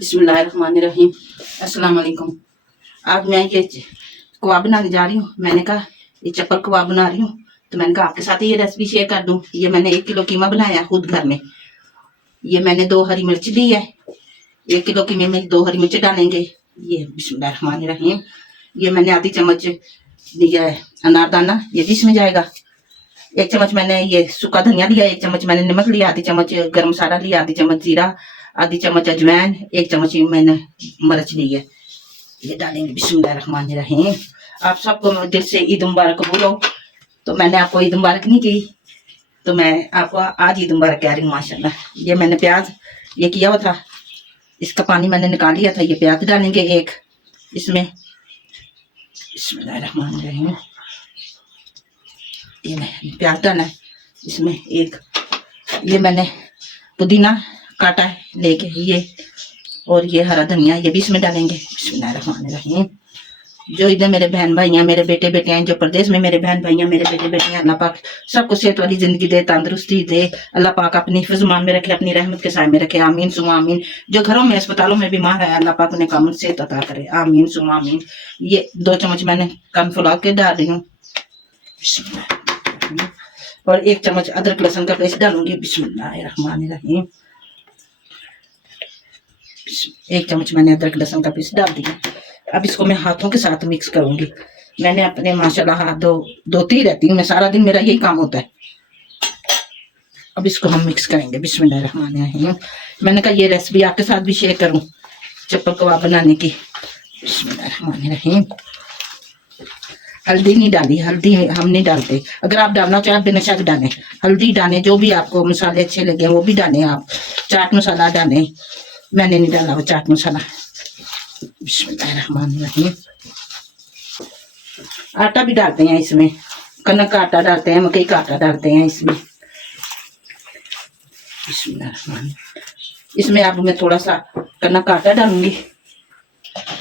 बिस्मिल्लाहिर्रहमानिर्रहीम। अस्सलाम वालेकुम। आज मैं ये कबाब बनाने जा रही हूँ। मैंने कहा ये चप्पल कबाब बना रही हूँ, तो मैंने कहा आपके साथ ये रेसिपी शेयर कर दूँ। ये मैंने 1 किलो कीमा बनाया खुद घर में। ये मैंने 2 हरी मिर्च ली है। 1 किलो कीमे में 2 हरी मिर्च डालेंगे। ये बिस्मिल्लाहिर्रहमानिर्रहीम। ये मैंने आधी चम्मच लिया है अनारदाना, ये भी इसमें जाएगा। 1 चम्मच मैंने ये सूखा धनिया लिया, 1 चम्मच मैंने नमक लिया, आधी चम्मच गरम मसाला लिया, आधी चम्मच जीरा, आधी चम्मच अजवाइन, 1 चम्मच मैंने मिर्च ली है। ये डालेंगे। बिस्मिल्लाहिर्रहमानिर्रहीम। आप सबको दिल से ईद मुबारक बोलो। तो मैंने आपको ईद मुबारक नहीं की, तो मैं आपको आज ईद मुबारक कह रही हूँ माशाल्लाह। ये मैंने प्याज ये किया हुआ था, इसका पानी मैंने निकाल लिया था। ये प्याज डालेंगे एक इसमें। बिस्मिल्लाहिर्रहमानिर्रहीम। ये मैंने प्याज डाला है इसमें एक। ये मैंने पुदीना काटा है लेके ये, और ये हरा धनिया ये भी इसमें डालेंगे। बिस्मिल्लाहिर्रहमानिर्रहीम। जो इधर मेरे बहन भाइयाँ मेरे बेटे बेटियाँ हैं, जो प्रदेश में मेरे बहन भाइयाँ मेरे बेटे बेटियाँ, अल्लाह पाक सबको सेहत वाली जिंदगी दे, तंदुरुस्ती दे। अल्लाह पाक अपनी हिफ्ज़-मान में रखे, अपनी रहमत के साए में रखे। आमीन सुमा आमीन। जो घरों में अस्पतालों में बीमार है, अल्लाह पाक उन्हें कामिल सेहत अता करे। आमीन सुमा आमीन। ये 2 चम्मच मैंने कॉर्नफ्लोर के डाल रही हूँ, और 1 चम्मच अदरक लहसुन का पेस्ट डालूंगी। बिस्मिल्लाहिर्रहमानिर्रहीम। 1 चम्मच मैंने अदरक लहसुन का पेस्ट डाल दिया। अब इसको मैं हाथों के साथ मिक्स करूंगी। मैंने अपने माशाल्लाह हाथ धोती ही रहती हूँ मैं, सारा दिन मेरा यही काम होता है। अब इसको हम मिक्स करेंगे। बिस्मिल्लाहिर्रहमानिर्रहीम। मैंने कहा ये रेसिपी आपके साथ भी शेयर करूं चप्पल कबाब बनाने की। बिस्मिल्लाहिर्रहमानिर्रहीम। हल्दी नहीं डाली, हल्दी हम नहीं डालते। अगर आप डालना चाहें बेशक डालें, हल्दी डालें। जो भी आपको मसाले अच्छे लगे वो भी डालें। आप चाट मसाला डालें, मैंने नहीं डाला वो चाट मसाला। बिस्मिल्लाहिर्रहमानिर्रहीम। आटा भी डालते हैं इसमें, कनक का आटा डालते हैं, मकई का आटा डालते हैं इसमें। बिस्मिल्लाहिर्रहमानिर्रहीम। इसमें अब मैं थोड़ा सा कनक का आटा डालूंगी।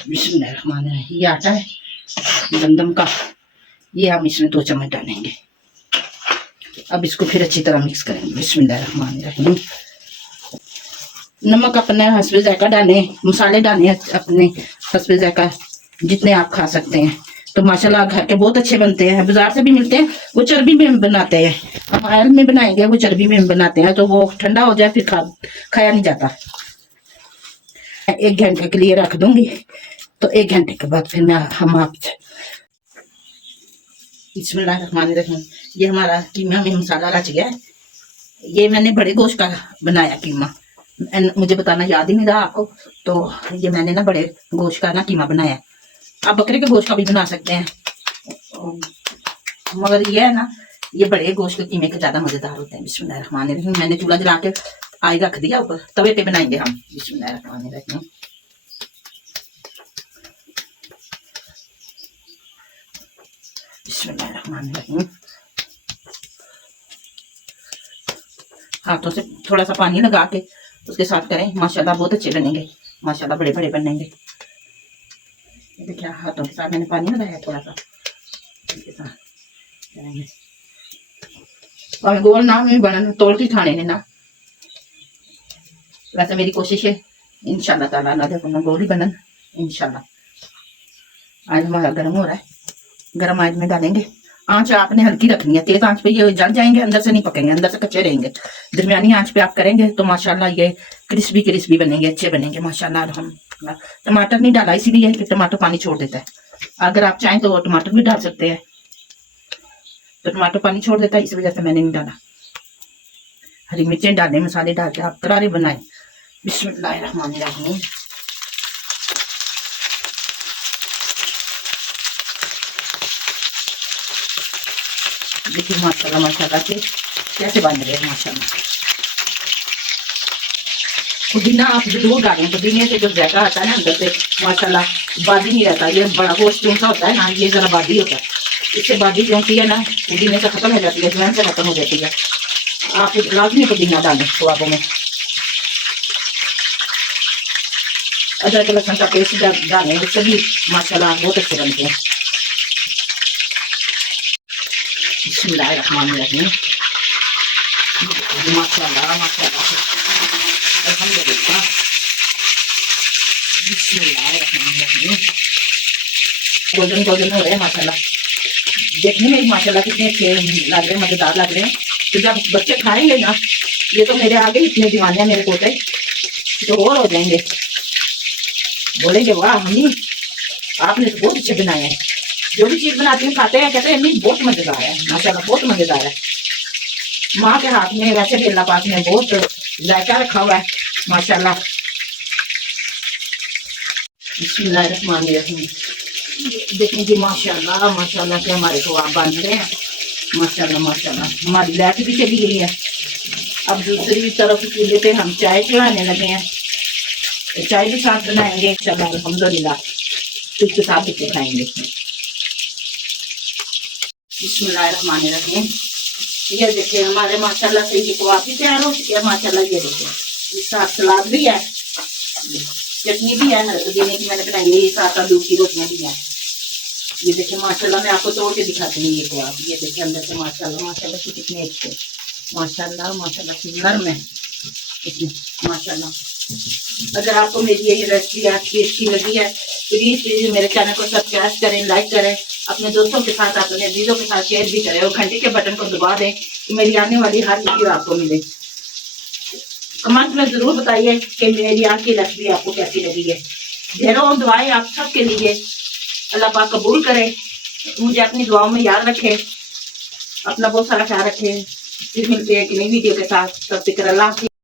बिस्मिल्लाहिर्रहमानिर्रहीम। ये आटा है गंदम का, ये हम इसमें 2 चम्मच डालेंगे। अब इसको फिर अच्छी तरह मिक्स करेंगे। बिस्मिल्लाहिर्रहमानिर्रहीम। नमक अपने हस्बे जायका डालें, मसाले डालें अपने हस्बे जायका जितने आप खा सकते हैं। तो माशाल्लाह घर के बहुत अच्छे बनते हैं, बाजार से भी मिलते हैं। वो चर्बी में बनाते हैं, हम ऑयल में बनाएंगे, वो चर्बी में बनाते हैं, तो वो ठंडा हो जाए फिर खाया नहीं जाता। 1 घंटे के लिए रख दूंगी, तो 1 घंटे के बाद फिर हम आपसे। बिस्मिल्लाहिर्रहमानिर्रहीम। ये हमारा कीमा में मसाला रच गया है। ये मैंने बड़े गोश्त का बनाया कीमा, मुझे बताना याद ही नहीं रहा आपको, तो ये मैंने ना बड़े गोश्त का ना कीमा बनाया। आप बकरे के गोश्त का भी बना सकते हैं, मगर ये है ना, ये बड़े गोश्त के कीमे के ज्यादा मजेदार होते हैं। बिस्मिल्लाहिर्रहमानिर्रहीम। मैंने चूल्हा जला के आग रख दिया ऊपर, तवे पे बनाएंगे हम। बिस्मिल्लाहिर्रहमानिर्रहीम। बिस्मिल्लाहिर्रहमानिर्रहीम। हाथों से थोड़ा सा पानी लगा के उसके साथ करें, माशाल्लाह बहुत अच्छे बनेंगे। माशाल्लाह बड़े बड़े बनेंगे। देखिए हाथों के साथ मैंने पानी लगाया थोड़ा सा, इसके साथ करेंगे। और गोल ना में बनना, तोड़ के खाने ने ना। वैसे मेरी कोशिश है इंशाल्लाह ताला ना देखो ना गोल ही बनन इंशाल्लाह। आज हमारा गर्म हो रहा है, गर्म आंच में डालेंगे। आंच आपने हल्की रखनी है, तेज आंच पे ये जल जाएंगे, अंदर से नहीं पकेंगे, अंदर से कच्चे रहेंगे। दरमियानी आंच पे आप करेंगे तो माशाल्लाह ये क्रिस्पी क्रिस्पी बनेंगे, अच्छे बनेंगे माशाल्लाह। हम टमाटर नहीं डाला इसीलिए कि टमाटर पानी छोड़ देता है। अगर आप चाहें तो टमाटर भी डाल सकते हैं, तो टमाटर पानी छोड़ देता है, इस वजह से मैंने नहीं डाला। हरी मिर्चें डालें, मसाले डाल के आप करारे बनाएं। बिस्मिल्लाहिर्रहमानिर्रहीम। देखिए माशाल्लाह माशाल्लाह से कैसे बन रहे हैं माशाल्लाह। पुदीना आप जरूर डालें, पुदीने से जो जायका आता है ना अंदर से माशाल्लाह बादी नहीं रहता। ये बड़ा गोश्त जो सा होता है ना, ये जरा बादी होता है, इससे बादी जो होती है ना पुदीने से खत्म हो जाती है, जवैन से खत्म हो जाती है। आप लाजमी पुदीना डालें कबाबों में। अदरक लहसुन का पेस्ट डालें, उससे भी माशाल्लाह बहुत अच्छे बनते हैं। बिस्मिल्लाहिर्रहमानिर्रहीम। माशाल्लाह माशाल्लाह अल्हम्दुलिल्लाह। गोल्डन गोल्डन हो रहे हैं माशाल्लाह। देखने में माशाल्लाह कितने अच्छे लग रहे हैं, मजेदार लग रहे हैं। तो जब बच्चे खाएंगे ना, ये तो मेरे आगे इतने दीवाने हैं मेरे पोते, तो और हो जाएंगे, बोलेंगे वाह मम्मी आपने तो बहुत अच्छे बनाए हैं। जो भी चीज बनाती हूँ खाते हैं, कहते हैं अम्मी बहुत मजेदार है, माशाल्लाह बहुत मजेदार है। माँ के हाथ में वैसे भी अल्लाह पाक ने बहुत जायका रखा हुआ है माशाल्लाह। बिस्मिल्लाहिर्रहमानिर्रहीम। देखिए जी माशाल्लाह माशाल्लाह से हमारे कबाब बन रहे हैं माशाल्लाह माशाल्लाह। हमारी लाइट भी चली गई है। अब दूसरी तरफ चूल्हे पे हम चाय चढ़ाने लगे हैं, तो चाय भी साथ बनाएंगे इंशाल्लाह अल्हम्दुलिल्लाह, इसके साथ बच्चे खाएंगे। बिस्मिल्लाहिर्रहमानिर्रहीम। ये देखिए हमारे माशाल्लाह से ये कबाब भी तैयार हो चुके हैं माशाल्लाह। ये देखिए इस साथ सलाद भी है, चटनी भी है पुदीने की मैंने बनाई है, साथ आलू की रोटियां भी है। ये देखिए माशाल्लाह मैं आपको तोड़ के दिखाती हूँ ये कबाब। ये देखिए अंदर से माशाल्लाह माशाल्लाह से कितने अच्छे माशाल्लाह माशाल्लाह से नरम है इतने माशाल्लाह। अगर आपको मेरी ये रेसिपी आपकी अच्छी लगी है प्लीज मेरे चैनल को सब्सक्राइब करें, लाइक करें, अपने दोस्तों के साथ अपने अजीजों के साथ शेयर भी करें और घंटी के बटन को दबा दें कि मेरी आने वाली हर वीडियो आपको मिले। कमेंट में जरूर बताइए कि मेरी आज की रेसिपी आपको कैसी लगी है। ढेरों दुआएं आप सबके लिए, अल्लाह पाक कबूल करे, मुझे अपनी दुआओं में याद रखे, अपना बहुत सारा ख्याल रखे। फिर मिलते हैं कि नई वीडियो के साथ, तब तक अल्लाह हाफ़िज़।